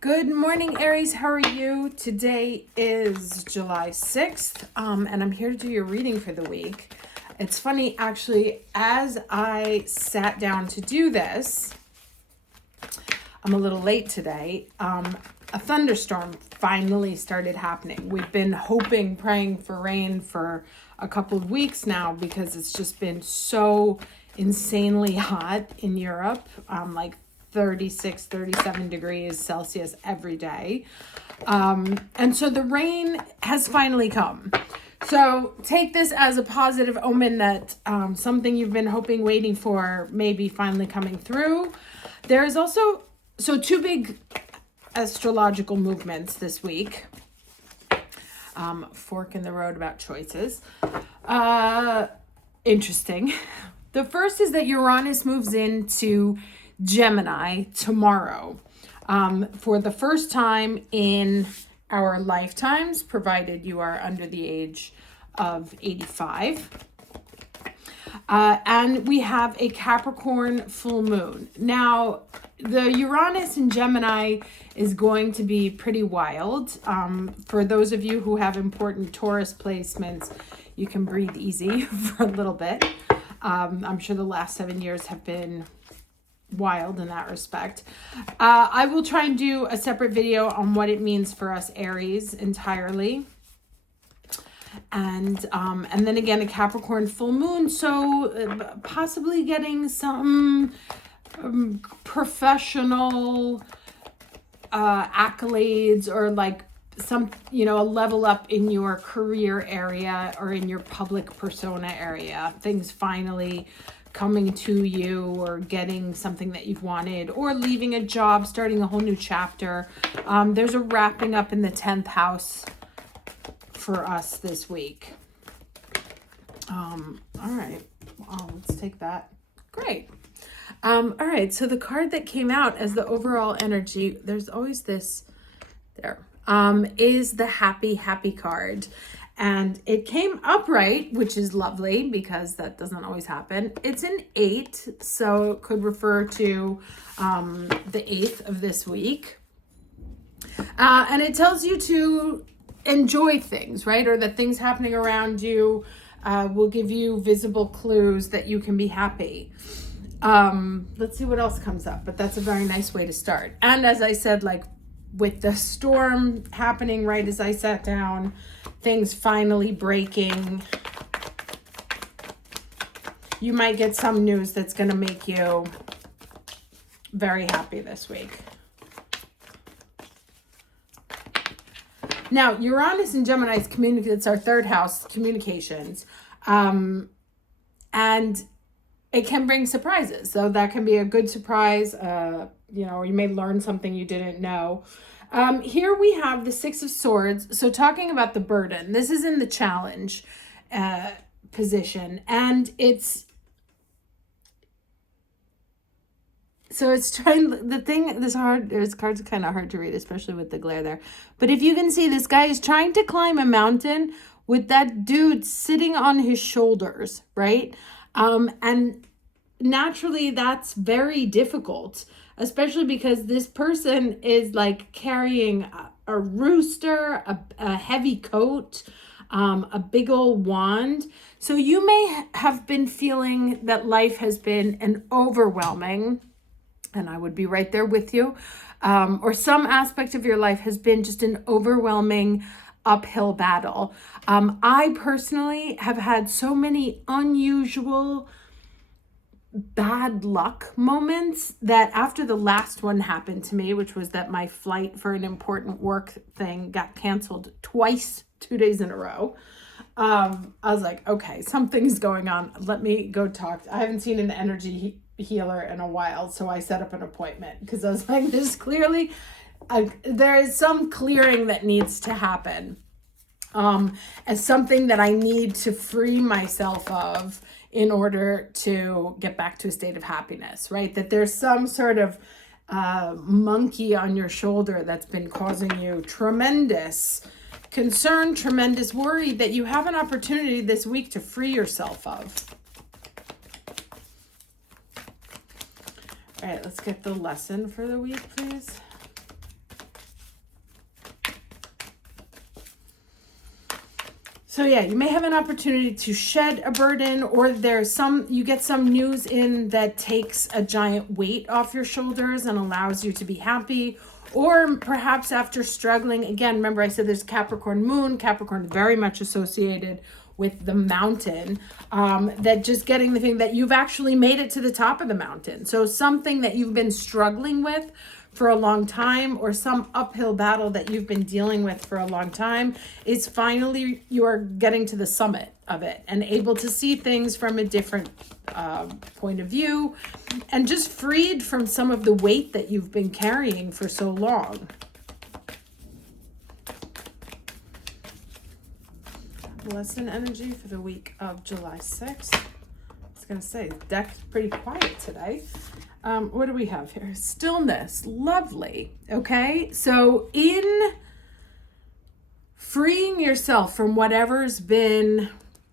Good morning, Aries. How are you? Today is July 6th, and I'm here to do your reading for the week. It's funny, actually, as I sat down to do this, I'm a little late today. A thunderstorm finally started happening. We've been hoping, praying for rain for a couple of weeks now because it's just been so insanely hot in Europe, like 36, 37 degrees Celsius every day. And so the rain has finally come. So take this as a positive omen that something you've been hoping, waiting for, may be finally coming through. There is also, two big astrological movements this week. Fork in the road about choices. Interesting. The first is that Uranus moves into Gemini tomorrow for the first time in our lifetimes, provided you are under the age of 85. And we have a Capricorn full moon. Now, the Uranus in Gemini is going to be pretty wild. For those of you who have important Taurus placements, you can breathe easy for a little bit. I'm sure the last 7 years have been wild in that respect. I will try and do a separate video on what it means for us Aries entirely. And then again, a Capricorn full moon. So possibly getting some professional accolades or like some, a level up in your career area or in your public persona area. Things finally coming to you or getting something that you've wanted or leaving a job, starting a whole new chapter. There's a wrapping up in the 10th house for us this week. All right. Let's take that. Great. All right. So the card that came out as the overall energy, there's always this there, is the happy card. And it came upright, which is lovely because that doesn't always happen. It's an 8, so it could refer to the 8th of this week. And it tells you to enjoy things, right? Or that things happening around you will give you visible clues that you can be happy. Let's see what else comes up, but that's a very nice way to start. And as I said, like with the storm happening right as I sat down, things finally breaking, you might get some news that's going to make you very happy this week. Now, Uranus in Gemini is it's our third house, communications. And it can bring surprises. So that can be a good surprise, or you may learn something you didn't know. Here we have the 6 of Swords. So talking about the burden, this is in the challenge position. And it's trying, this card's kind of hard to read, especially with the glare there. But if you can see, this guy is trying to climb a mountain with that dude sitting on his shoulders, right? And naturally that's very difficult, especially because this person is like carrying a rooster, a heavy coat, a big old wand. So you may have been feeling that life has been an overwhelming, and I would be right there with you, or some aspect of your life has been just an overwhelming uphill battle. I personally have had so many unusual bad luck moments that after the last one happened to me, which was that my flight for an important work thing got canceled twice, 2 days in a row. I was like, okay, something's going on. Let me go talk. I haven't seen an energy healer in a while, so I set up an appointment because I was like, there's clearly there is some clearing that needs to happen, as something that I need to free myself of in order to get back to a state of happiness, right? That there's some sort of monkey on your shoulder that's been causing you tremendous concern, tremendous worry that you have an opportunity this week to free yourself of. All right, let's get the lesson for the week, please. So yeah, you may have an opportunity to shed a burden, or you get some news in that takes a giant weight off your shoulders and allows you to be happy. Or perhaps after struggling, again, remember I said there's Capricorn moon, Capricorn very much associated with the mountain, that just getting the thing that you've actually made it to the top of the mountain. So something that you've been struggling with for a long time, or some uphill battle that you've been dealing with for a long time, is finally you are getting to the summit of it and able to see things from a different point of view, and just freed from some of the weight that you've been carrying for so long. Lesson energy for the week of July 6th. I was going to say, the deck's pretty quiet today. What do we have here? Stillness. Lovely. Okay. So in freeing yourself from whatever's been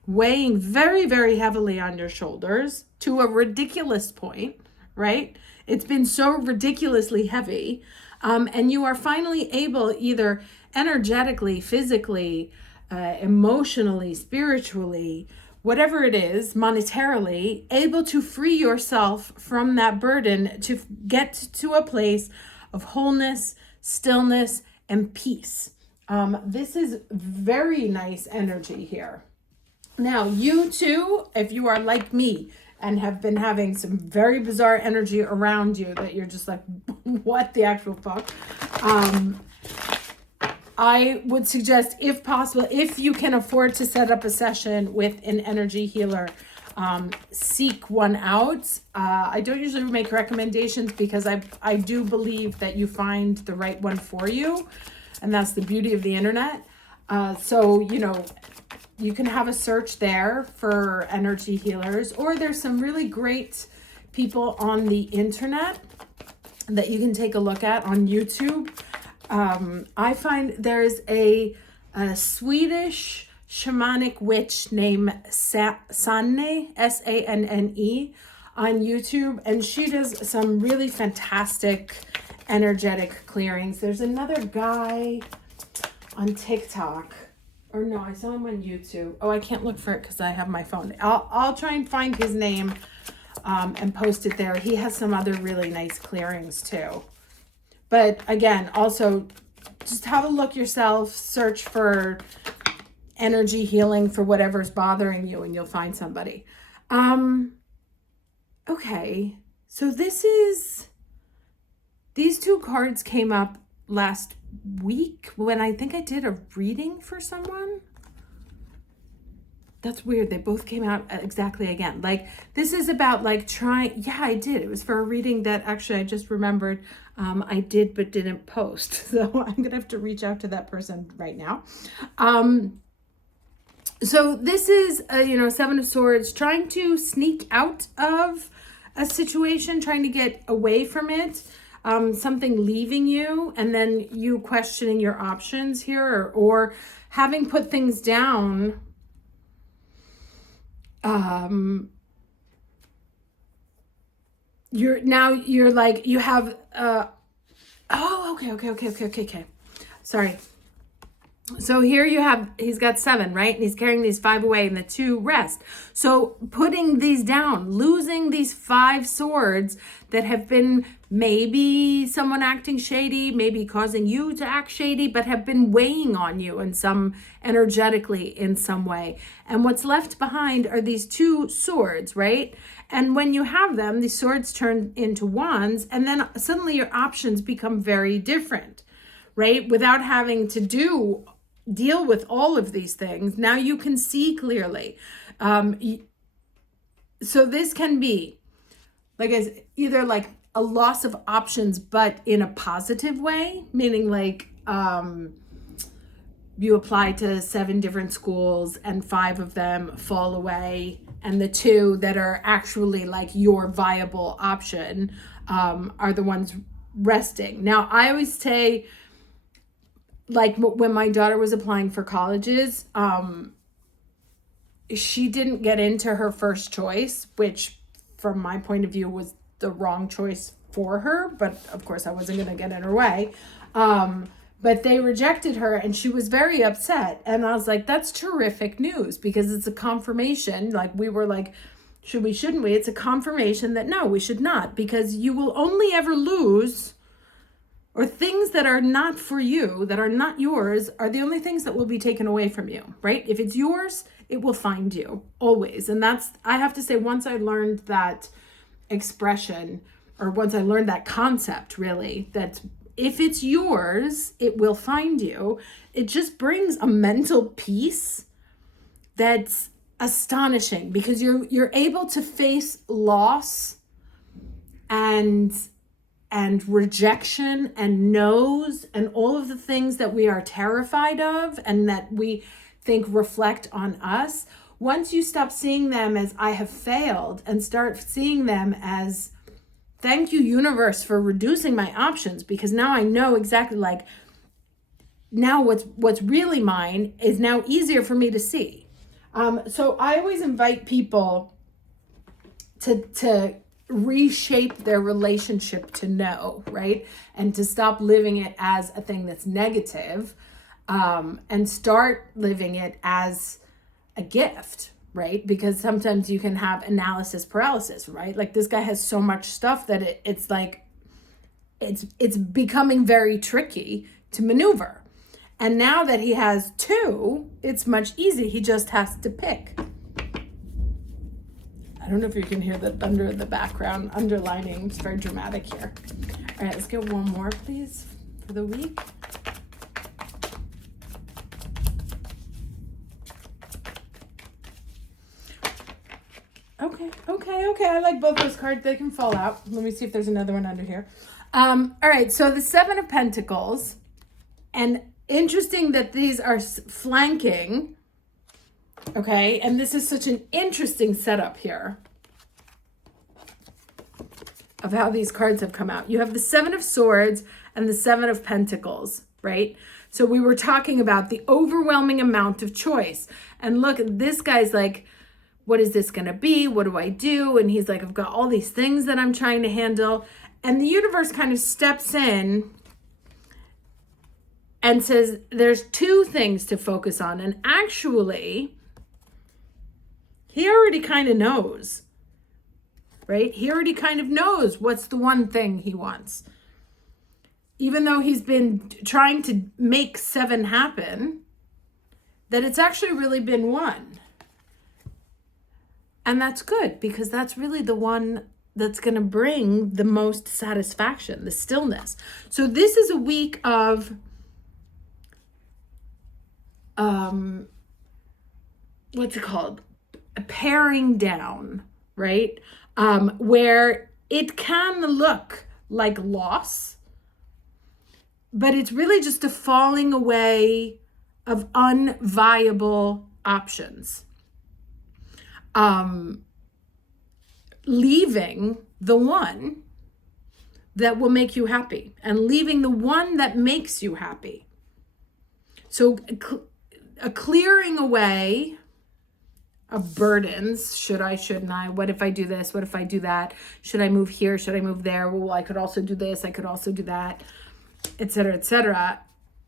weighing very, very heavily on your shoulders to a ridiculous point, right? It's been so ridiculously heavy. And you are finally able, either energetically, physically, emotionally, spiritually, whatever it is, monetarily, able to free yourself from that burden to get to a place of wholeness, stillness, and peace. This is very nice energy here. Now, you too, if you are like me and have been having some very bizarre energy around you that you're just like, what the actual fuck? I would suggest, if possible, if you can afford to set up a session with an energy healer, seek one out. I don't usually make recommendations because I do believe that you find the right one for you. And that's the beauty of the internet. So, you can have a search there for energy healers, or there's some really great people on the internet that you can take a look at on YouTube. I find there's a Swedish shamanic witch named Sanne, Sanne, on YouTube, and she does some really fantastic energetic clearings. There's another guy on TikTok, or no, I saw him on YouTube. Oh, I can't look for it because I have my phone. I'll try and find his name and post it there. He has some other really nice clearings too. But again, also just have a look yourself, search for energy healing for whatever's bothering you, and you'll find somebody. Okay, so these two cards came up last week when I think I did a reading for someone. That's weird. They both came out exactly again. Like, this is about like trying. Yeah, I did. It was for a reading that actually I just remembered I did but didn't post. So I'm going to have to reach out to that person right now. So this is, Seven of Swords, trying to sneak out of a situation, trying to get away from it. Something leaving you, and then you questioning your options here, or having put things down. You're like, you have, okay. Sorry. So here he's got 7, right? And he's carrying these 5 away and the 2 rest. So putting these down, losing these 5 swords that have been maybe someone acting shady, maybe causing you to act shady, but have been weighing on you energetically in some way. And what's left behind are these 2 swords, right? And when you have them, these swords turn into wands, and then suddenly your options become very different, right? Without having to deal with all of these things. Now you can see clearly. So this can be either like a loss of options, but in a positive way, meaning like you apply to 7 different schools and 5 of them fall away, and the 2 that are actually like your viable option are the ones resting. Now, I always say, like when my daughter was applying for colleges, she didn't get into her first choice, which from my point of view was the wrong choice for her. But of course I wasn't going to get in her way. But they rejected her and she was very upset. And I was like, that's terrific news, because it's a confirmation. Like, we were like, should we, shouldn't we? It's a confirmation that no, we should not, because you will only ever lose, or things that are not for you, that are not yours, are the only things that will be taken away from you, right? If it's yours, it will find you always. And that's, I have to say, once I learned that expression, or once I learned that concept, really, that if it's yours, it will find you, it just brings a mental peace that's astonishing, because you're able to face loss and rejection and no's and all of the things that we are terrified of and that we think reflect on us. Once you stop seeing them as I have failed and start seeing them as thank you, universe, for reducing my options, because now I know exactly, like, now what's really mine is now easier for me to see. So I always invite people to reshape their relationship to no, right? And to stop living it as a thing that's negative, and start living it as a gift, right? Because sometimes you can have analysis paralysis, right? Like, this guy has so much stuff that it's like, it's becoming very tricky to maneuver. And now that he has two, it's much easier. He just has to pick. I don't know if you can hear the thunder in the background underlining. It's very dramatic here. All right, let's get one more, please, for the week. Okay. I like both those cards. They can fall out. Let me see if there's another one under here. All right, so the Seven of Pentacles. And interesting that these are flanking. Okay, and this is such an interesting setup here of how these cards have come out. You have the Seven of Swords and the Seven of Pentacles, right? So we were talking about the overwhelming amount of choice. And look, this guy's like, what is this going to be? What do I do? And he's like, I've got all these things that I'm trying to handle. And the universe kind of steps in and says, there's two things to focus on. And actually, he already kind of knows, right? He already kind of knows what's the one thing he wants. Even though he's been trying to make seven happen, that it's actually really been one. And that's good, because that's really the one that's going to bring the most satisfaction, the stillness. So this is a week of what's it called? Paring down, right? Where it can look like loss, but it's really just a falling away of unviable options. Leaving the one that will make you happy and leaving the one that makes you happy. So a clearing away of burdens. Should I, shouldn't I? What if I do this? What if I do that? Should I move here? Should I move there? Well, I could also do this. I could also do that, etc., etc.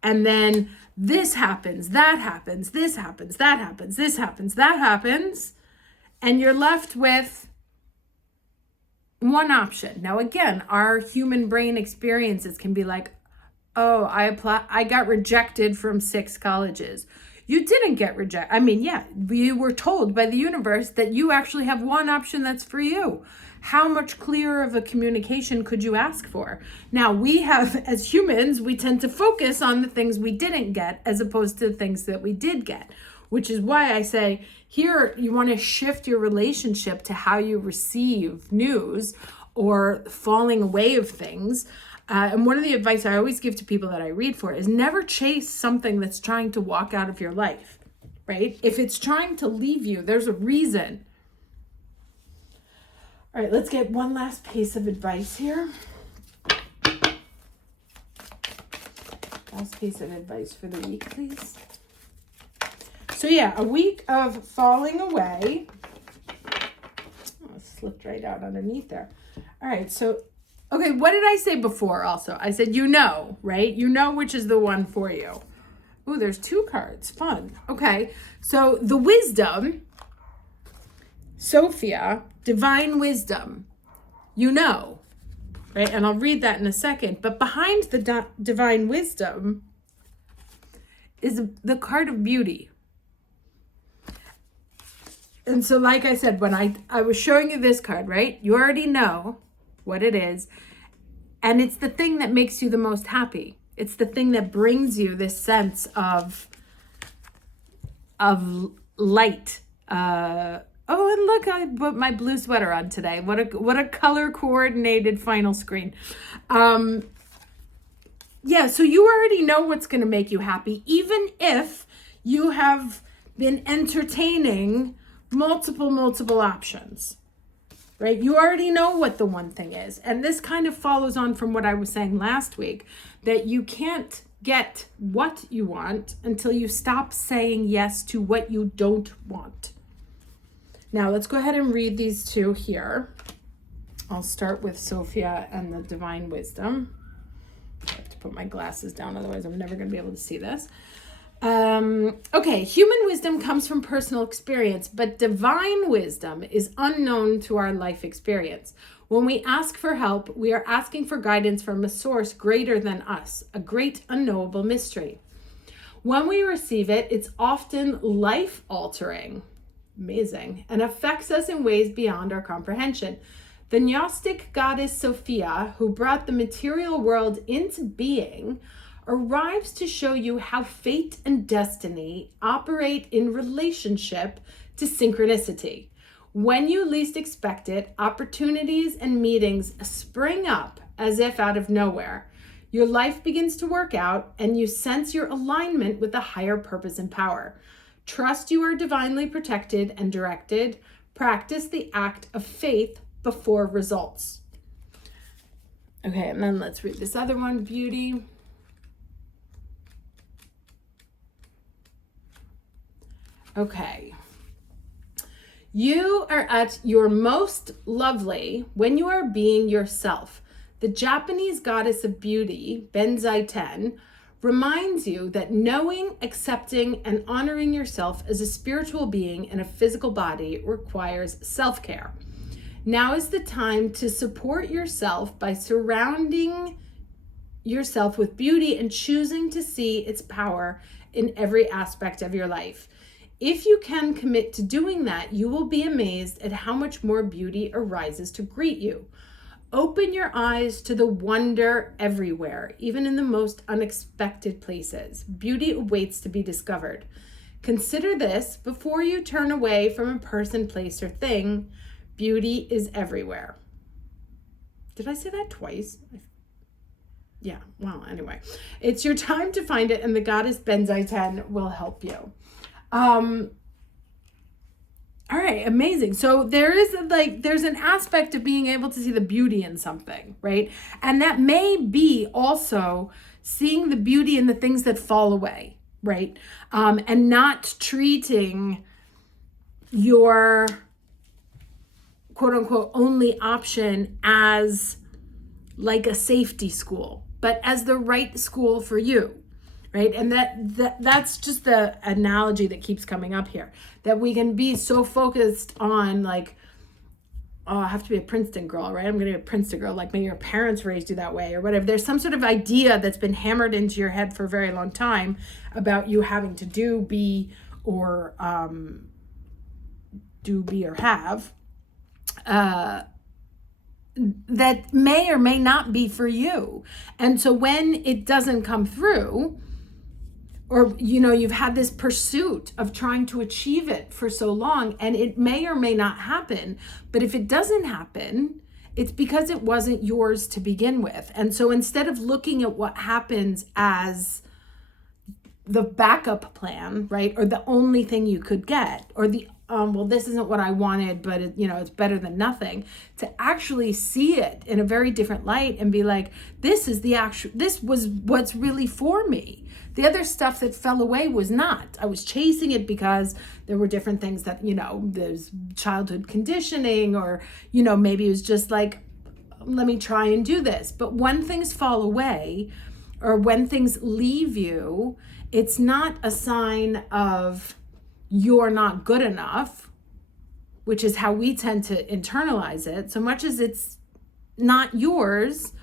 And then this happens, that happens, this happens, that happens, this happens, that happens. And you're left with one option. Now, again, our human brain experiences can be like, oh, I got rejected from 6 colleges. You didn't get rejected. I mean, yeah, you were told by the universe that you actually have one option that's for you. How much clearer of a communication could you ask for? Now, we have, as humans, we tend to focus on the things we didn't get as opposed to the things that we did get, which is why I say here you want to shift your relationship to how you receive news or falling away of things. And one of the advice I always give to people that I read for is never chase something that's trying to walk out of your life, right? If it's trying to leave you, there's a reason. All right, let's get one last piece of advice here. Last piece of advice for the week, please. So yeah, a week of falling away. Oh, it slipped right out underneath there. All right, so Okay, what did I say before also? I said, right? You know which is the one for you. Oh, there's 2 cards. Fun. Okay, so the wisdom, Sophia, divine wisdom, right? And I'll read that in a second. But behind the divine wisdom is the card of beauty. And so, like I said, when I was showing you this card, right? You already know what it is. And it's the thing that makes you the most happy. It's the thing that brings you this sense of light. Oh, and look, I put my blue sweater on today. What a color coordinated final screen. Yeah, so you already know what's going to make you happy, even if you have been entertaining multiple options, right? You already know what the one thing is. And this kind of follows on from what I was saying last week, that you can't get what you want until you stop saying yes to what you don't want. Now, let's go ahead and read these 2 here. I'll start with Sophia and the Divine Wisdom. I have to put my glasses down, otherwise I'm never going to be able to see this. Okay, human wisdom comes from personal experience, but divine wisdom is unknown to our life experience. When we ask for help, we are asking for guidance from a source greater than us, a great unknowable mystery. When we receive it, it's often life-altering, amazing, and affects us in ways beyond our comprehension. The Gnostic goddess Sophia, who brought the material world into being, arrives to show you how fate and destiny operate in relationship to synchronicity. When you least expect it, opportunities and meetings spring up as if out of nowhere. Your life begins to work out, and you sense your alignment with a higher purpose and power. Trust you are divinely protected and directed. Practice the act of faith before results. Okay, and then let's read this other one, beauty. Okay. You are at your most lovely when you are being yourself. The Japanese goddess of beauty, Benzaiten, reminds you that knowing, accepting, and honoring yourself as a spiritual being in a physical body requires self-care. Now is the time to support yourself by surrounding yourself with beauty and choosing to see its power in every aspect of your life. If you can commit to doing that, you will be amazed at how much more beauty arises to greet you. Open your eyes to the wonder everywhere, even in the most unexpected places. Beauty awaits to be discovered. Consider this before you turn away from a person, place, or thing. Beauty is everywhere. Did I say that twice? Yeah, well, anyway. It's your time to find it, and the goddess Benzaiten will help you. All right, amazing. So there's an aspect of being able to see the beauty in something, right? And that may be also seeing the beauty in the things that fall away, right? And not treating your quote unquote only option as like a safety school, but as the right school for you. Right. And that's just the analogy that keeps coming up here, that we can be so focused on like, oh, I have to be a Princeton girl, right? I'm going to be a Princeton girl, like maybe your parents raised you that way or whatever. There's some sort of idea that's been hammered into your head for a very long time about you having to do, be, or have. That may or may not be for you. And so when it doesn't come through, or, you've had this pursuit of trying to achieve it for so long, and it may or may not happen. But if it doesn't happen, it's because it wasn't yours to begin with. And so instead of looking at what happens as the backup plan, right, or the only thing you could get, or the well, this isn't what I wanted, but it's better than nothing, to actually see it in a very different light and be like, this was what's really for me. The other stuff that fell away was not. I was chasing it because there were different things that, there's childhood conditioning, or, maybe it was just like, let me try and do this. But when things fall away or when things leave you, it's not a sign of you're not good enough, which is how we tend to internalize it, so much as it's not yours.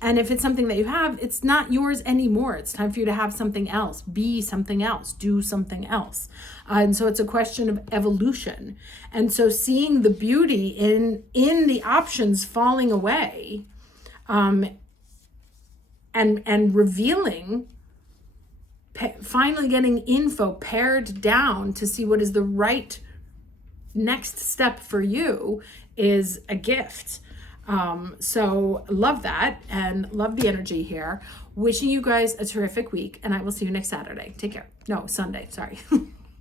And if it's something that you have, it's not yours anymore. It's time for you to have something else, be something else, do something else. And so it's a question of evolution. And so seeing the beauty in the options falling away, and revealing, finally getting info pared down to see what is the right next step for you is a gift. So love that and love the energy here. Wishing you guys a terrific week, and I will see you next Saturday. Take care. No, Sunday. Sorry.